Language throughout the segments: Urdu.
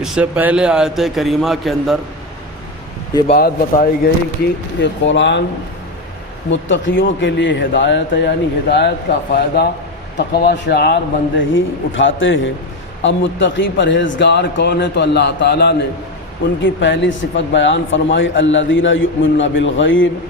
اس سے پہلے آیت کریمہ کے اندر یہ بات بتائی گئی کہ یہ قرآن متقیوں کے لیے ہدایت ہے، یعنی ہدایت کا فائدہ تقوی شعار بندے ہی اٹھاتے ہیں۔ اب متقی پرہیزگار کون ہے؟ تو اللہ تعالیٰ نے ان کی پہلی صفت بیان فرمائی، الذین یؤمنون بالغیب،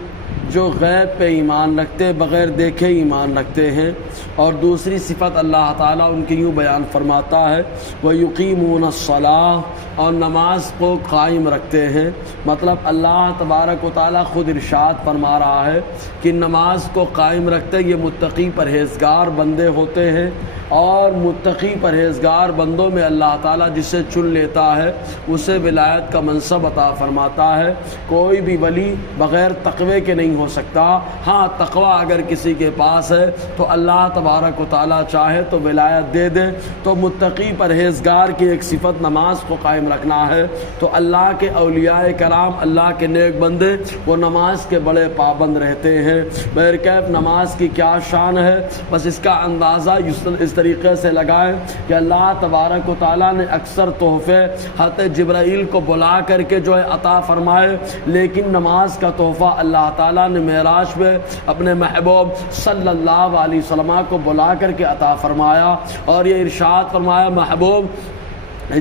جو غیب پہ ایمان رکھتے، بغیر دیکھے ایمان رکھتے ہیں۔ اور دوسری صفت اللہ تعالیٰ ان کی یوں بیان فرماتا ہے، وَيُقِيمُونَ الصَّلَاةَ، اور نماز کو قائم رکھتے ہیں۔ مطلب اللہ تبارک و تعالیٰ خود ارشاد فرما رہا ہے کہ نماز کو قائم رکھتے یہ متقی پرہیزگار بندے ہوتے ہیں، اور متقی پرہیزگار بندوں میں اللہ تعالیٰ جسے چن لیتا ہے اسے ولایت کا منصب عطا فرماتا ہے۔ کوئی بھی ولی بغیر تقوی کے نہیں ہو سکتا۔ ہاں، تقوی اگر کسی کے پاس ہے تو اللہ تبارک و تعالیٰ چاہے تو ولایت دے دے۔ تو متقی پرہیزگار کی ایک صفت نماز کو قائم رکھنا ہے۔ تو اللہ کے اولیاء کرام، اللہ کے نیک بندے، وہ نماز کے بڑے پابند رہتے ہیں۔ بہرکیف نماز کی کیا شان ہے، بس اس کا اندازہ اس طریقے سے لگائیں کہ اللہ تبارک و تعالیٰ نے اکثر تحفے حضرت جبرائیل کو بلا کر کے جو ہے عطا فرمائے، لیکن نماز کا تحفہ اللہ تعالیٰ نے معراج میں اپنے محبوب صلی اللہ علیہ وسلم کو بلا کر کے عطا فرمایا، اور یہ ارشاد فرمایا محبوب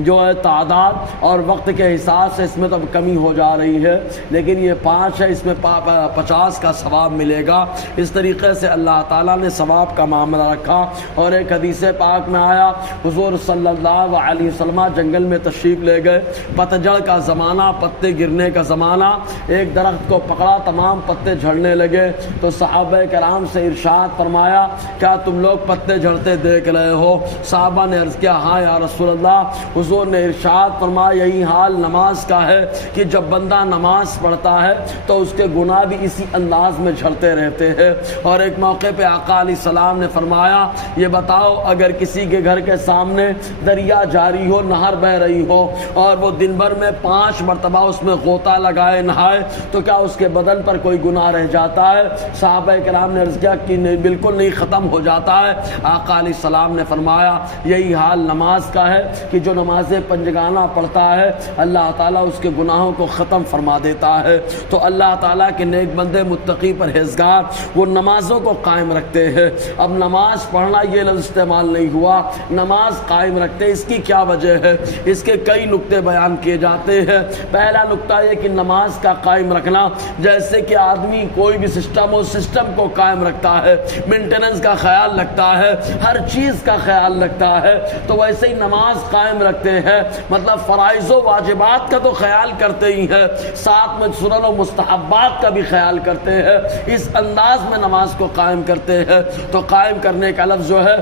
جو ہے تعداد اور وقت کے حساب سے اس میں تو کمی ہو جا رہی ہے، لیکن یہ 5 ہے، اس میں 50 کا ثواب ملے گا۔ اس طریقے سے اللہ تعالیٰ نے ثواب کا معاملہ رکھا۔ اور ایک حدیث پاک میں آیا، حضور صلی اللہ علیہ وسلم جنگل میں تشریف لے گئے، پتجھڑ کا زمانہ، پتے گرنے کا زمانہ، ایک درخت کو پکڑا، تمام پتے جھڑنے لگے، تو صحابہ کرام سے ارشاد فرمایا، کیا تم لوگ پتے جھڑتے دیکھ رہے ہو؟ صحابہ نے عرض کیا، ہاں یا رسول اللہ۔ حضور نے ارشاد فرمایا، یہی حال نماز کا ہے کہ جب بندہ نماز پڑھتا ہے تو اس کے گناہ بھی اسی انداز میں جھڑتے رہتے ہیں۔ اور ایک موقع پہ آقا علیہ السلام نے فرمایا، یہ بتاؤ اگر کسی کے گھر کے سامنے دریا جاری ہو، نہر بہ رہی ہو، اور وہ دن بھر میں 5 مرتبہ اس میں غوطہ لگائے نہائے، تو کیا اس کے بدن پر کوئی گناہ رہ جاتا ہے؟ صحابہ کرام نے عرض کیا کہ نہیں، بالکل نہیں، ختم ہو جاتا ہے۔ آقا علیہ السلام نے فرمایا، یہی حال نماز کا ہے کہ جو نمازیں پنجگانہ پڑھتا ہے اللہ تعالیٰ اس کے گناہوں کو ختم فرما دیتا ہے۔ تو اللہ تعالیٰ کے نیک بندے متقی پرہیزگار وہ نمازوں کو قائم رکھتے ہیں۔ اب نماز پڑھنا یہ لفظ استعمال نہیں ہوا، نماز قائم رکھتے، اس کی کیا وجہ ہے؟ اس کے کئی نقطے بیان کیے جاتے ہیں۔ پہلا نقطہ یہ کہ نماز کا قائم رکھنا، جیسے کہ آدمی کوئی بھی سسٹم ہو، سسٹم کو قائم رکھتا ہے، مینٹیننس کا خیال رکھتا ہے، ہر چیز کا خیال رکھتا ہے، تو ویسے ہی نماز قائم رکھتے ہیں۔ مطلب فرائض و واجبات کا تو خیال کرتے ہی ہیں، ساتھ میں سنن و مستحبات کا بھی خیال کرتے ہیں، اس انداز میں نماز کو قائم کرتے ہیں۔ تو قائم کرنے کا لفظ جو ہے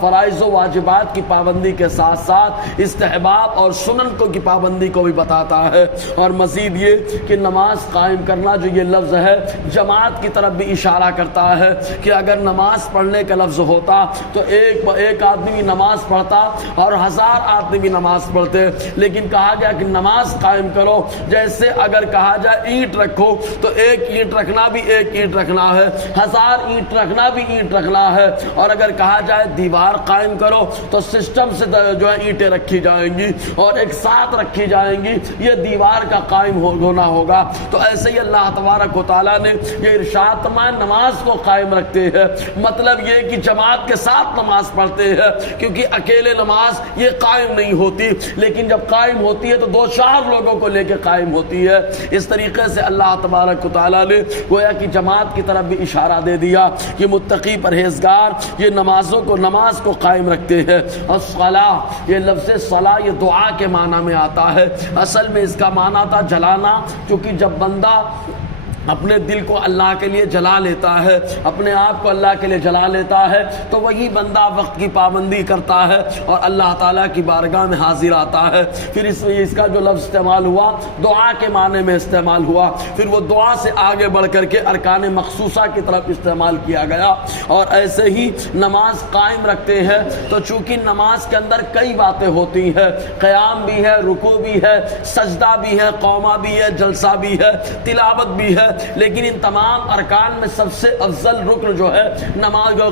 فرائض و واجبات کی پابندی کے ساتھ ساتھ استحباب اور سنن کو کی پابندی کو بھی بتاتا ہے۔ اور مزید یہ کہ نماز قائم کرنا جو یہ لفظ ہے جماعت کی طرف بھی اشارہ کرتا ہے، کہ اگر نماز پڑھنے کا لفظ ہوتا تو ایک آدمی بھی نماز پڑھتا اور 1000 آدمی بھی نماز پڑھتے، لیکن کہا گیا کہ نماز قائم کرو۔ جیسے اگر کہا جائے اینٹ رکھو تو ایک اینٹ رکھنا بھی ایک اینٹ رکھنا ہے، 1000 اینٹ رکھنا بھی اینٹ رکھنا ہے۔ اور اگر کہا جائے دیوار قائم کرو تو سسٹم سے جو ہے اینٹیں رکھی جائیں گی اور ایک ساتھ رکھی جائیں گی، یہ دیوار کا قائم ہونا ہوگا۔ تو ایسے ہی اللہ تبارک و تعالیٰ نے یہ ارشاد فرمایا، نماز کو قائم رکھتے ہیں، مطلب یہ کہ جماعت کے ساتھ نماز پڑھتے ہیں، کیونکہ اکیلے نماز یہ قائم نہیں ہوتی، لیکن جب قائم ہوتی ہے تو 2-4 لوگوں کو لے کے قائم ہوتی ہے۔ اس طریقے سے اللہ تبارک و تعالیٰ نے گویا کہ جماعت کی طرف بھی اشارہ دے دیا کہ متقی پرہیزگار یہ نماز کو قائم رکھتے ہیں۔ الصلاۃ، یہ لفظ صلاۃ یہ دعا کے معنی میں آتا ہے، اصل میں اس کا معنی تھا جلانا، کیونکہ جب بندہ اپنے دل کو اللہ کے لیے جلا لیتا ہے، اپنے آپ کو اللہ کے لیے جلا لیتا ہے، تو وہی بندہ وقت کی پابندی کرتا ہے اور اللہ تعالیٰ کی بارگاہ میں حاضر آتا ہے۔ پھر اس کا جو لفظ استعمال ہوا دعا کے معنی میں استعمال ہوا، پھر وہ دعا سے آگے بڑھ کر کے ارکان مخصوصہ کی طرف استعمال کیا گیا۔ اور ایسے ہی نماز قائم رکھتے ہیں تو چونکہ نماز کے اندر کئی باتیں ہوتی ہیں، قیام بھی ہے، رکوع بھی ہے، سجدہ بھی ہے، قومہ بھی ہے، جلسہ بھی ہے، تلاوت بھی ہے، لیکن ان تمام ارکان میں سب سے افضل رکن جو ہے نماز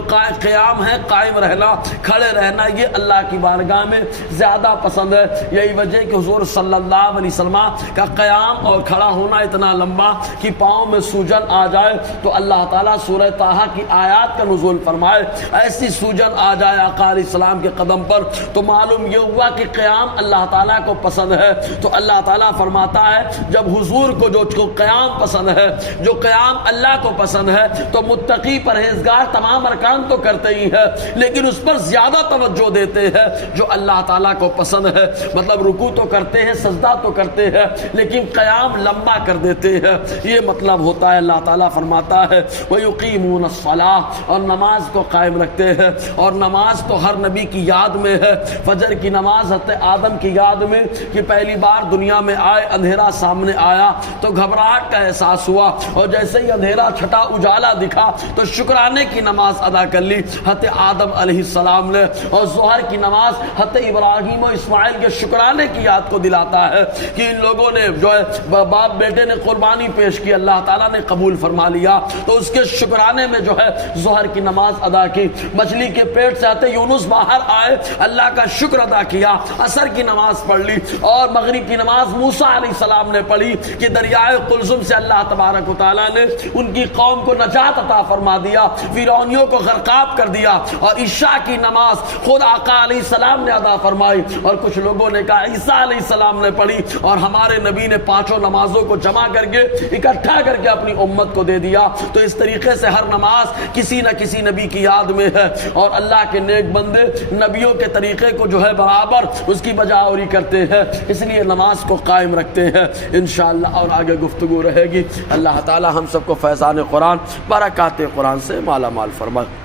قیام ہے، قائم رہنا، کھڑے رہنا، یہ اللہ کی بارگاہ میں زیادہ پسند ہے۔ یہی وجہ کہ حضور صلی اللہ علیہ وسلم کا قیام اور کھڑا ہونا اتنا لمبا کہ پاؤں میں سوجن آ جائے تو اللہ تعالیٰ سورہ طٰہٰ کی آیات کا نزول فرمائے۔ ایسی سوجن آ جائے آقا علیہ السلام کے قدم پر تو معلوم یہ ہوا کہ قیام اللہ تعالیٰ کو پسند ہے۔ تو اللہ تعالیٰ فرماتا ہے جب حضور کو جو قیام پسند ہے، جو قیام اللہ کو پسند ہے، تو متقی پرہیزگار تمام ارکان تو کرتے ہی ہے لیکن اس پر زیادہ توجہ دیتے ہیں جو اللہ تعالیٰ کو پسند ہے۔ مطلب رکوع تو کرتے ہیں، سجدہ تو کرتے ہیں لیکن قیام لمبا کر دیتے ہیں، یہ مطلب ہوتا ہے۔ اللہ تعالیٰ فرماتا ہے وَيُقِيمُونَ الصَّلَاةَ، اور نماز کو قائم رکھتے ہیں۔ اور نماز تو ہر نبی کی یاد میں ہے۔ فجر کی نماز حضرت آدم کی یاد میں کہ پہلی بار دنیا میں آئے، اندھیرا سامنے آیا تو گھبراہٹ کا احساس ہوا، اور جیسے ہی اندھیرا چھٹا اجالا دکھا تو شکرانے کی نماز ادا کر لی حضرت آدم علیہ السلام نے۔ اور ظہر کی نماز حضرت ابراہیم و اسماعیل کے شکرانے کی یاد کو دلاتا ہے کہ ان لوگوں نے جو ہے باپ بیٹے نے قربانی پیش کی، اللہ تعالیٰ نے قبول فرما لیا تو اس کے شکرانے میں جو ہے ظہر کی نماز ادا کی۔ مچھلی کے پیٹ سے حضرت یونس باہر آئے، اللہ کا شکر ادا کیا، عصر کی نماز پڑھ لی، اور مغرب کی نماز موسیٰ علیہ السلام نے پڑھی کہ دریائے قلزم سے اللہ تبارک و تعالیٰ نے ان کی قوم کو نجات عطا فرما دیا، فرعونیوں کو غرقاب کر دیا۔ اور عشاء کی نماز خود آقا علیہ السلام نے ادا فرمائی، اور کچھ لوگوں نے کہا عیسیٰ علیہ السلام نے پڑھی، اور ہمارے نبی نے پانچوں نمازوں کو جمع کر کے اکٹھا کر کے اپنی امت کو دے دیا۔ تو اس طریقے سے ہر نماز کسی نہ کسی نبی کی یاد میں ہے، اور اللہ کے نیک بندے نبیوں کے طریقے کو جو ہے برابر اس کی بجاوری کرتے ہیں، اس لیے نماز کو قائم رکھتے ہیں انشاءاللہ۔ اور آگے گفتگو رہے گی۔ اللہ تعالی ہم سب کو فیضان قرآن، برکات قرآن سے مالا مال فرمائے۔